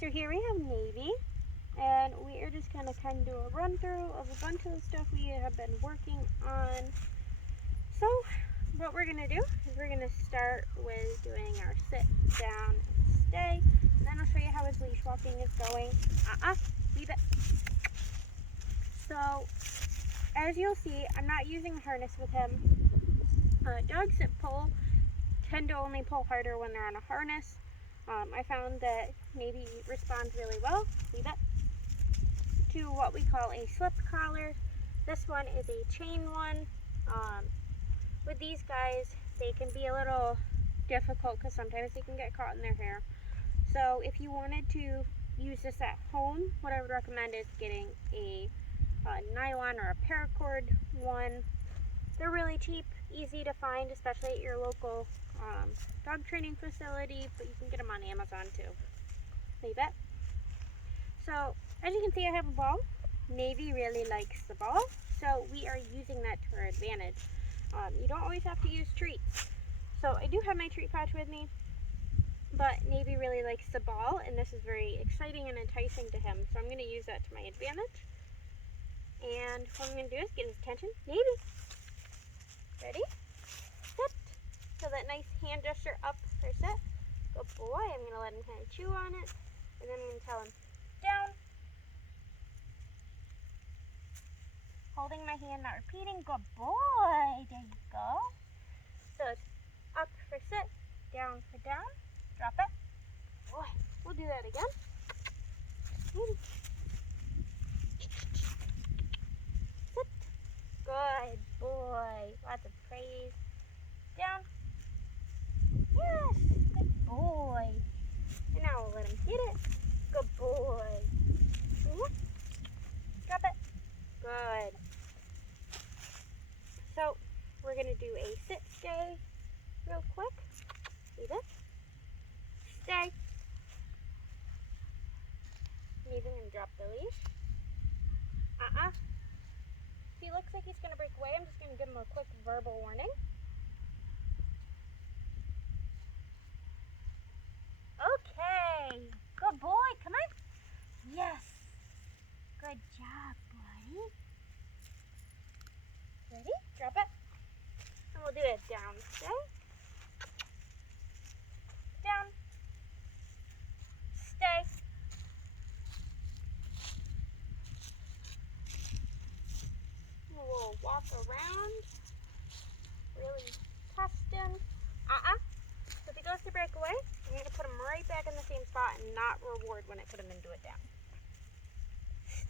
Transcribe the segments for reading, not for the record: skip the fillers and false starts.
So here we have Navy, and we are just going to kind of do a run through of a bunch of the stuff we have been working on. So what we're going to do is we're going to start with doing our sit, down, and stay, and then I'll show you how his leash walking is going. Leave it. So as you'll see, I'm not using a harness with him. Dogs that pull tend to only pull harder when they're on a harness. I found that Navy responds really well, leave it, to what we call a slip collar. This one is a chain one. With these guys, they can be a little difficult because sometimes they can get caught in their hair. So if you wanted to use this at home, what I would recommend is getting a nylon or a paracord one. They're really cheap, easy to find, especially at your local dog training facility, but you can get them on Amazon too. Leave it. So as you can see, I have a ball. Navy really likes the ball, so we are using that to our advantage. You don't always have to use treats. So I do have my treat pouch with me, but Navy really likes the ball, and this is very exciting and enticing to him, so I'm going to use that to my advantage. And what I'm going to do is get his attention. Navy, ready, sit. So that nice hand gesture up for sit. Good boy. I'm going to let him kind of chew on it, and then I'm going to tell him down. Holding my hand, not repeating. Good boy. There you go. So it's up for sit, down for down. Drop it. Boy, we'll do that again. Sit. Good boy. Lots of praise. Down. Yes. Good boy. And now we'll let him get it. Good boy. Drop it. Good. So we're going to do a sit, stay real quick. See this? Stay. I'm even going to drop the leash. If he looks like he's going to break away, I'm just going to give him a quick verbal warning. Okay. Good boy. Come on. Yes. Good job, buddy. Ready? Drop it. And we'll do it down. Stay. Down. Stay. We'll walk around. Really test him. So if he goes to break away, I'm going to put him right back in the same spot and not reward when I put him into it down.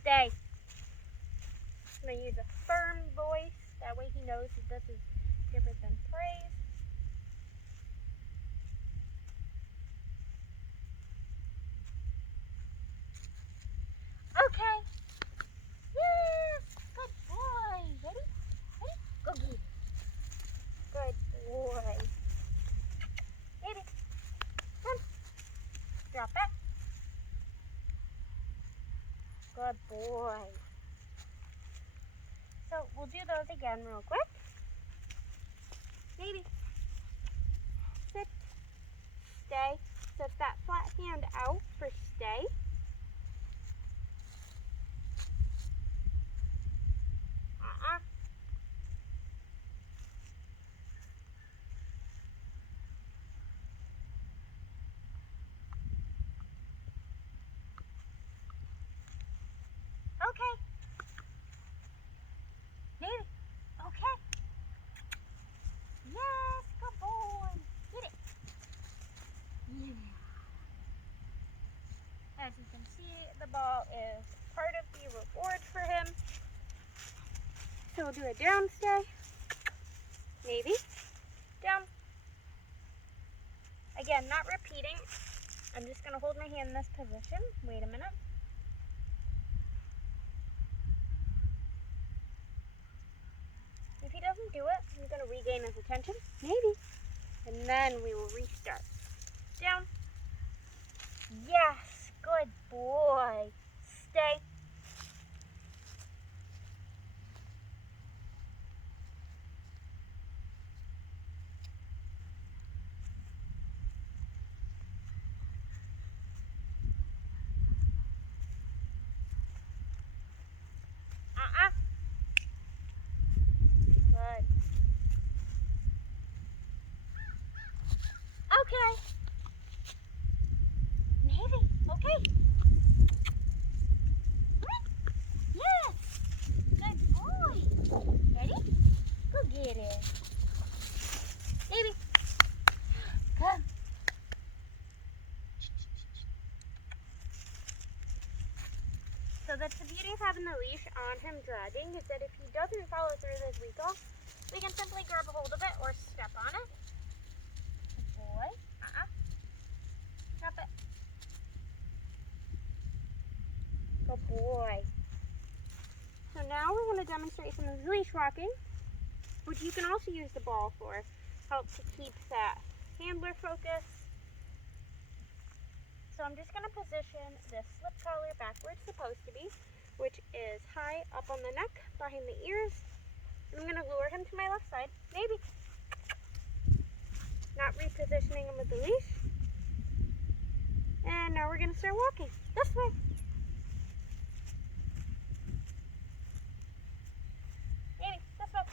Stay. I'm going to use a firm voice. That way he knows that this is different than praise. Okay. Yes. Good boy. Ready? Ready? Go get it. Good boy. Baby. Come. Drop it. Good boy. So we'll do those again real quick. Baby. Sit. Stay. So it's that flat hand out for stay. Okay. Navy. Okay. Yes, good boy. Get it. Yeah. As you can see, the ball is part of the reward for him. So we'll do a down stay. Navy. Down. Again, not repeating. I'm just going to hold my hand in this position. Wait a minute. If he doesn't do it, I'm going to regain his attention. Maybe. And then we will restart. Down. Yes. Good boy. Stay. that's the beauty of having the leash on him dragging, is that if he doesn't follow through this week off, we can simply grab a hold of it or step on it. Good boy. Drop it. Good boy. So now we're going to demonstrate some of the leash walking, which you can also use the ball for. Help to keep that handler focus. So I'm just going to position this slip collar back where it's supposed to be, which is high up on the neck, behind the ears. I'm going to lure him to my left side, maybe. Not repositioning him with the leash. And now we're going to start walking this way. Maybe this way.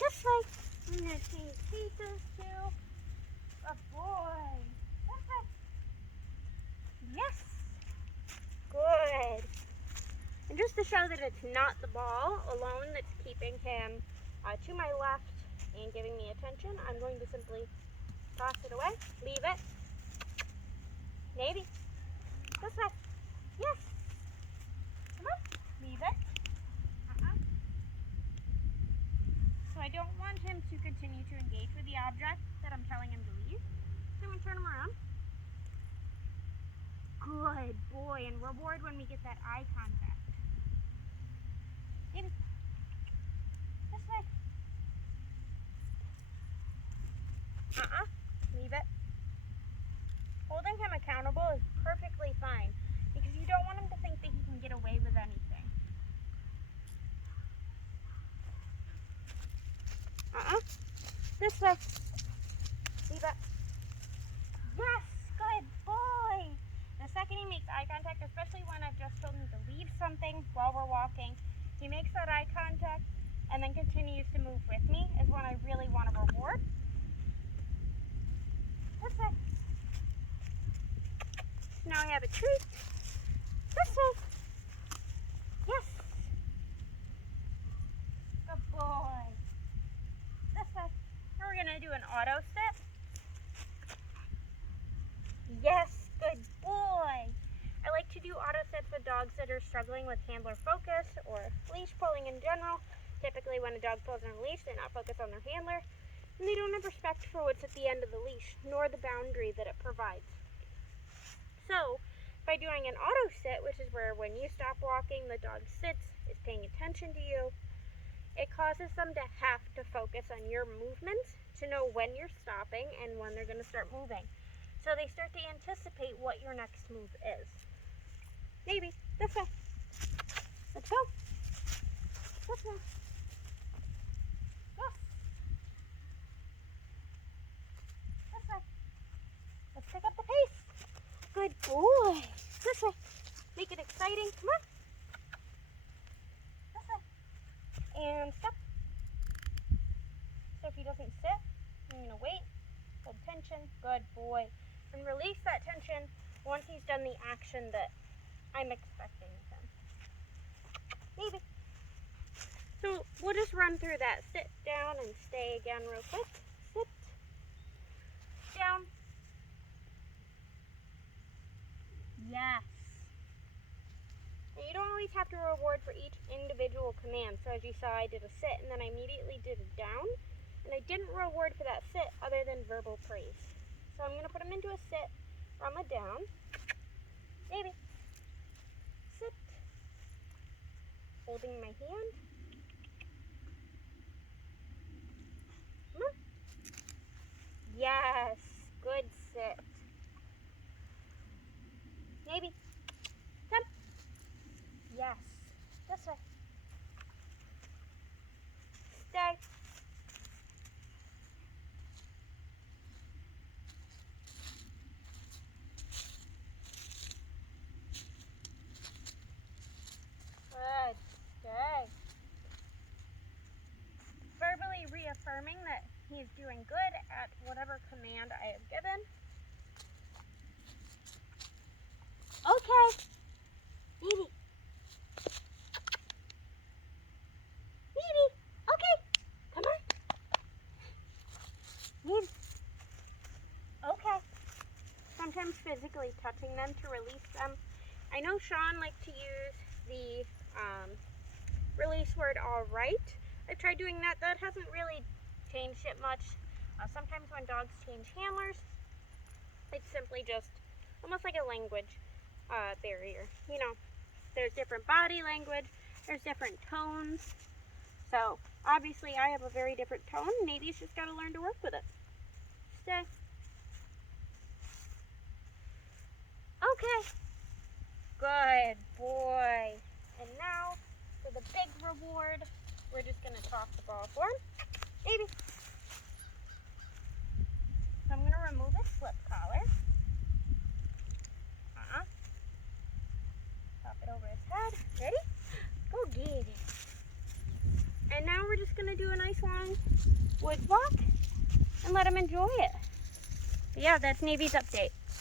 This way. I'm going to change faces too. Good boy. This way. Yes. Good. And just to show that it's not the ball alone that's keeping him to my left and giving me attention, I'm going to simply toss it away. Leave it. Maybe. This way. Yes. Come on. Leave it. So I don't want him to continue to engage with the object that I'm telling him to leave. So I'm going to turn him around. Good boy. And reward when we get that eye contact. Maybe. This way. Leave it. Holding him accountable is perfectly fine because you don't want him to think that he can get away with anything. This way. Leave it. Yes, good boy. The second he makes eye contact, especially when I've just told him to leave something while we're walking, he makes that eye contact and then continues to move with me is when I really want to reward. This way. Now I have a treat. This way. Yes. Good boy. This way. Now we're going to do an auto sit. Yes, good boy. I like to do auto sits with dogs that are struggling with handler focus or leash pulling in general. Typically when a dog pulls on a leash, they're not focused on their handler. And they don't have respect for what's at the end of the leash, nor the boundary that it provides. So, by doing an auto sit, which is where when you stop walking, the dog sits, is paying attention to you, it causes them to have to focus on your movements to know when you're stopping and when they're going to start moving. So they start to anticipate what your next move is. Maybe. This way. Let's go. This way. Yes. This way. Let's pick up the pace. Good boy. This way. Make it exciting. Come on. This way. And stop. So if he doesn't sit, I'm going to wait. Hold tension. Good boy. And release that tension once he's done the action that I'm expecting of him. Maybe. So we'll just run through that. Sit down and stay again real quick. Sit. Down. Yes. And you don't always have to reward for each individual command. So as you saw, I did a sit and then I immediately did a down. And I didn't reward for that sit other than verbal praise. So I'm going to put him into a sit from a down. Maybe. Sit. Holding my hand. Come on. Yes. Good sit. Maybe. Come. Yes. This way. Stay. Good. Stay. Verbally reaffirming that he's doing good at whatever command I have given. Okay. Maybe. Maybe. Okay. Come on. Maybe. Okay. Sometimes sometimes physically touching them to release them. I know Sean liked to use the release word alright. I've tried doing that. That hasn't really changed it much. Sometimes when dogs change handlers, it's simply just almost like a language barrier. You know, there's different body language, there's different tones. So obviously I have a very different tone. Navy's just got to learn to work with it. Stay. Okay. Good boy. And now for the big reward, we're just going to toss the ball for him. Navy. So I'm going to remove his slip collar. Pop it over his head. Ready? Go get it. And now we're just going to do a nice long woods walk and let him enjoy it. But yeah, that's Navy's update.